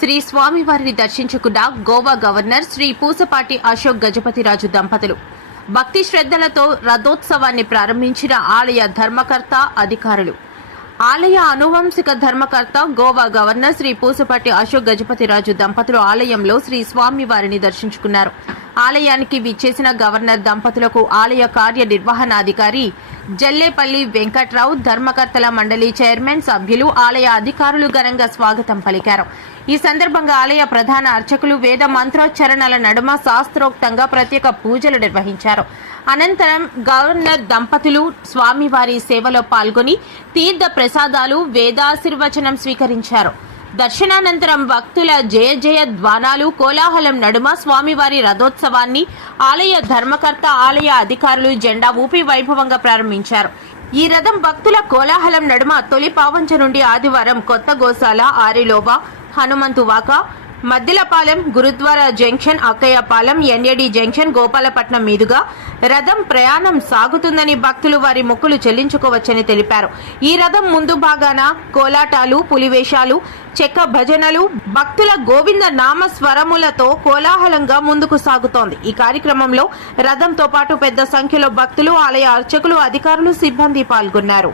శ్రీ స్వామివారిని దర్శించుకున్న గోవా గవర్నర్ శ్రీ పూసపాటి అశోక్ గజపతిరాజు దంపతులు భక్తి శ్రద్ధలతో రథోత్సవాన్ని ప్రారంభించిన ఆలయ ధర్మకర్త అధికారులు. ఆలయ అనువంశిక ధర్మకర్త గోవా గవర్నర్ శ్రీ పూసపాటి అశోక్ గజపతిరాజు దంపతులు ఆలయంలో శ్రీ స్వామివారిని దర్శించుకున్నారు. ఆలయానికి విచ్చేసిన గవర్నర్ దంపతులకు ఆలయ కార్యనిర్వహణాధికారి జల్లేపల్లి వెంకట్రావు, ధర్మకర్తల మండలి చైర్మన్, సభ్యులు, ఆలయ అధికారులు ఘనంగా స్వాగతం పలికారు. ఈ సందర్భంగా ఆలయ ప్రధాన అర్చకులు వేద మంత్రోచ్చరణల నడుమ శాస్త్రోక్తంగా ప్రత్యేక పూజలు నిర్వహించారు. అనంతరం గవర్నర్ దంపతులు స్వామివారి సేవలో పాల్గొని తీర్థ ప్రసాదాలు, వేదాశీర్వచనం స్వీకరించారు. దర్శనానంతరం భక్తుల జయ జయ ధ్వానాలు, కోలాహలం నడుమ స్వామివారి రథోత్సవాన్ని ఆలయ ధర్మకర్త, ఆలయ అధికారులు జెండా ఊపి వైభవంగా ప్రారంభించారు. ఈ రథం భక్తుల కోలాహలం నడుమ తొలి పావంచ నుండి ఆదివారం కొత్త Gosala, Arilova, Hanumanthuvaka, Maddilapalem, Gurudwara junction, Akkayyapalem, NAD junction, Gopalapatnam మీదుగా రథం ప్రయాణం సాగుతుందని భక్తులు వారి మొక్కులు చెల్లించుకోవచ్చని తెలిపారు. ఈ రథం ముందు భాగాన కోలాటాలు, పులివేషాలు, చెక్క భజనలు, భక్తుల గోవింద నామ స్వరములతో కోలాహలంగా ముందుకు సాగుతోంది. ఈ కార్యక్రమంలో రథంతో పాటు పెద్ద సంఖ్యలో భక్తులు, ఆలయ అర్చకులు, అధికారులు, సిబ్బంది పాల్గొన్నారు.